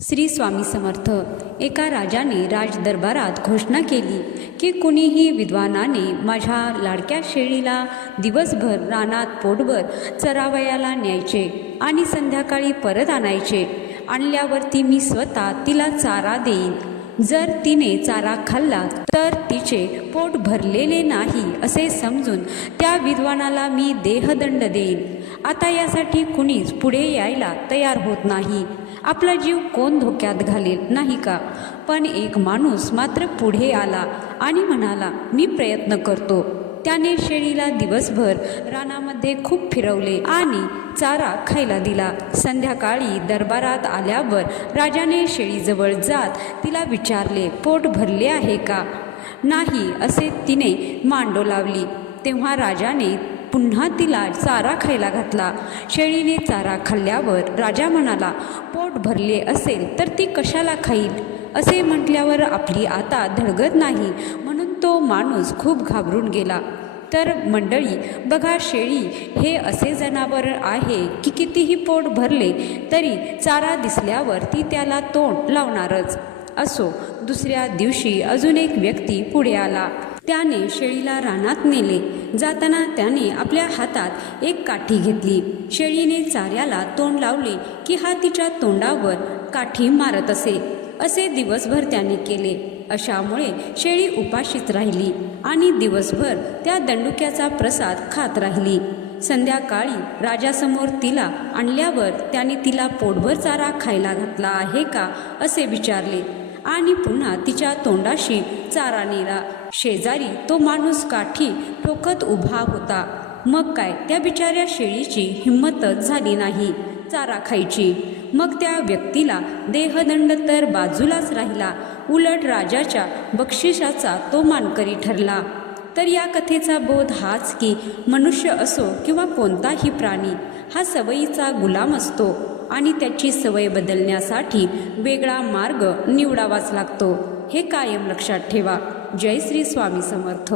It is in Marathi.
श्री स्वामी समर्थ। एका राजाने राजदरबारात घोषणा केली की कुणीही विद्वानाने माझ्या लाडक्या शेळीला दिवसभर रानात पोटभर चरावयाला न्यायचे आणि संध्याकाळी परत आणायचे। आणल्यावरती मी स्वतः तिला चारा देईन। जर तिने चारा खाल्ला तर तिचे पोट भरलेले नाही असे समजून त्या विद्वानाला मी देहदंड देईन। आता यासाठी कुणीच पुढे यायला तयार होत नाही। आपला जीव कोण धोक्यात घालेल नाही का? पण एक माणूस मात्र पुढे आला आणि म्हणाला, मी प्रयत्न करतो। त्याने शेळीला दिवसभर रानामध्ये खूप फिरवले आणि चारा खायला दिला। संध्याकाळी दरबारात आल्यावर राजाने शेळीजवळ जात तिला विचारले, पोट भरले आहे का? नाही असे तिने मान डोलावली। तेव्हा राजाने पुन्हा तिला चारा खायला घातला। शेळीने चारा खाल्ल्यावर राजा म्हणाला, पोट भरले असेल तर ती कशाला खाईल? असे म्हटल्यावर आपली आता धडगत नाही म्हणून तो माणूस खूप घाबरून गेला। तर मंडळी बघा, शेळी हे असे जनावर आहे की कितीही पोट भरले तरी चारा दिसल्यावर ती त्याला तोंड लावणारच। असो, दुसऱ्या दिवशी अजून एक व्यक्ती पुढे आला। त्याने शेळीला रानात नेले। जाताना त्याने आपल्या हातात एक काठी घेतली। शेळीने चाऱ्याला तोंड लावले की हा तिच्या तोंडावर काठी मारत असे। असे दिवसभर त्याने केले। अशामुळे शेळी उपाशीच राहिली आणि दिवसभर त्या दंडुक्याचा प्रसाद खात राहिली। संध्याकाळी राजासमोर तिला आणल्यावर त्याने तिला पोटभर चारा खायला घातला आहे का असे विचारले आणि पुन्हा तिच्या तोंडाशी चारा नेला। शेजारी तो माणूस काठी ठोकत उभा होता। मग काय, त्या बिचाऱ्या शेळीची हिंमतच झाली नाही चारा खायची। मग त्या व्यक्तीला देहदंड तर बाजूलाच राहिला, उलट राजाच्या बक्षिसाचा तो मानकरी ठरला। तर या कथेचा बोध हाच की मनुष्य असो किंवा कोणताही प्राणी हा सवयीचा गुलाम असतो आणि त्याची सवय बदलण्यासाठी वेगळा मार्ग निवडावाच लागतो। हे कायम लक्षात ठेवा। जय श्री स्वामी समर्थ।